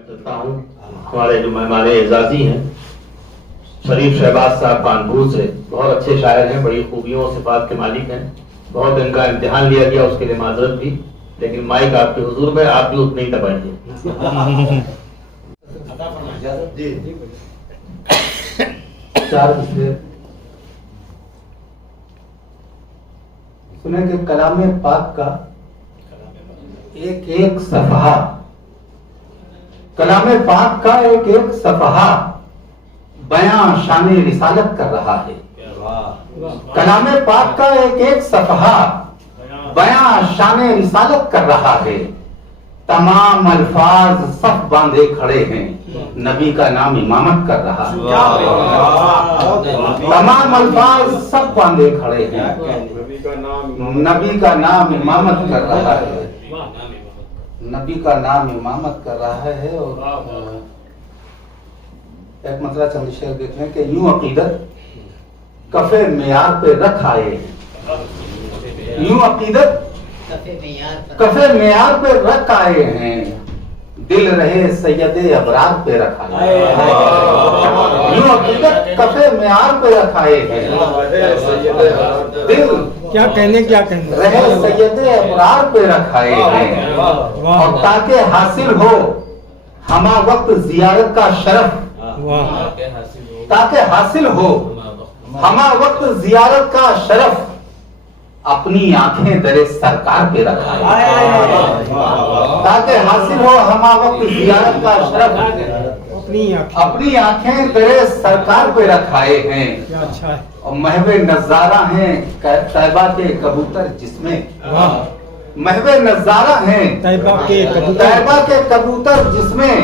करता हूँ। हमारे जो मेहमान एजाजी हैं शरीफ शहबाज साहब कानपुर से, बहुत अच्छे शायर हैं, बड़ी खूबियों और सिफात के मालिक हैं। बहुत इनका इम्तिहान लिया गया, उसके लिए माजरत भी, लेकिन माइक आपके हुजूर में, आप भी उतने ही दबाइए। चार इसलिए सुने कि कलाम पाक का एक एक सफहा, कलाम पाक का एक एक सफहा बयां शान रिसालत कर रहा है। कलाम पाक का एक एक सफहा बयां शान रिसालत कर रहा है। तमाम अल्फाज सफ बांधे खड़े हैं, नबी का नाम इमामत कर रहा है। तमाम अल्फाज सब बांधे खड़े हैं, नबी का नाम इमामत कर रहा है। नबी का नाम इमामत कर रहा है। और एक मतलब चंद शेर देख लें कि यूं अकीदत कफे मेयार पे रख आए, यूं अकीदत कफे मेयार पे रख आए हैं, दिल रहे सैयदे अबरार पे रखा है। यूं अकीदत कफे मेयार पे रखाए हैं, दिल क्या कहने रहे सैयदे अबरार पे रखाए हैं। और ताकि हासिल हो हमा वक्त जियारत का शरफ, ताकि हासिल हो हमा वक्त जियारत का शरफ, अपनी आंखें दरे सरकार पे रखा है। ताकि हासिल हो हमा वक्त जियारत का शरफ, अपनी आंखें दरे सरकार पे रखाए हैं। अच्छा है। और महवे नजारा हैं तैबा के कबूतर जिसमें, महवे नजारा हैं तैबा के कबूतर जिसमें,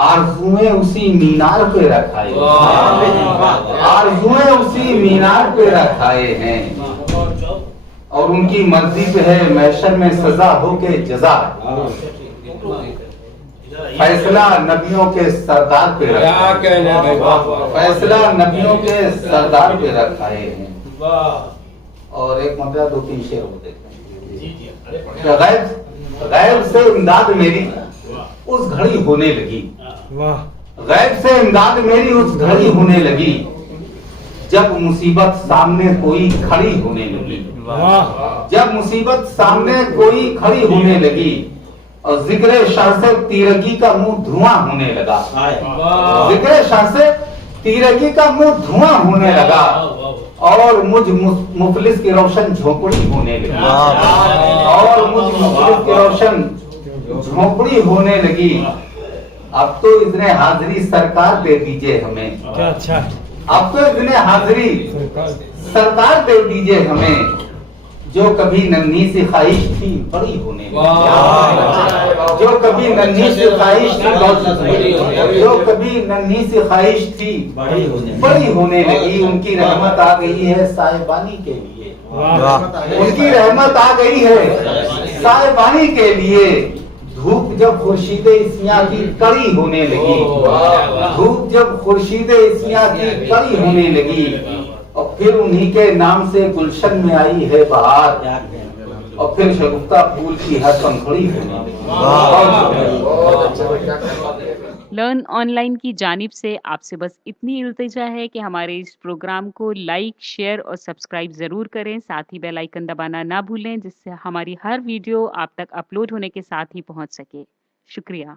आरज़ुएं उसी मीनार पे रखाए, आरज़ुएं उसी मीनार पे रखाए हैं। और उनकी मर्जी पे है महशर में सजा हो के जजा, फैसला नबियों के सरदार पे रखा, फैसला नबियों के सरदार पे रखाए हैं। और एक मतलब दो तीन शेर वो देखें। गैब से इमदाद मेरी उस घड़ी होने लगी, गैब से इमदाद मेरी उस घड़ी होने लगी, जब मुसीबत सामने कोई खड़ी होने लगी, जब मुसीबत सामने कोई खड़ी होने लगी। और जिक्र शाह से तीरगी का मुंह धुआं होने लगा, जिक्र शाह से तीरगी का मुंह धुआं होने लगा। और मुझ मुफलिस की रोशन झोपड़ी होने लगी, और मुझ मुफलिस की रोशन झोपड़ी होने लगी। अब तो इतने हाजिरी सरकार दे दीजिए हमें, क्या अच्छा है। अब तो इतने हाजिरी सरकार दे दीजिए हमें, जो कभी नन्ही सी ख्वाहिश थी बड़ी होने लगी, जो कभी नन्ही सी ख्वाहिश थी, जो कभी नन्ही सी ख्वाहिश थी बड़ी होने लगी। उनकी रहमत आ गई है साहिबानी के लिए, उनकी रहमत आ गई है साहिबानी के लिए। धूप जब खुर्शीदे इस्मिया की कड़ी होने लगी, धूप जब खुर्शीदे इस्मिया की कड़ी होने लगी। और फिर उन्हीं के नाम से गुलशन में आई है बहार, और फिर शगुफ्ता फूल की हर पंखुड़ी होने लगी। लर्न ऑनलाइन की जानिब से आपसे बस इतनी इल्तिजा है कि हमारे इस प्रोग्राम को लाइक, शेयर और सब्सक्राइब ज़रूर करें। साथ ही बेल आइकन दबाना ना भूलें, जिससे हमारी हर वीडियो आप तक अपलोड होने के साथ ही पहुंच सके। शुक्रिया।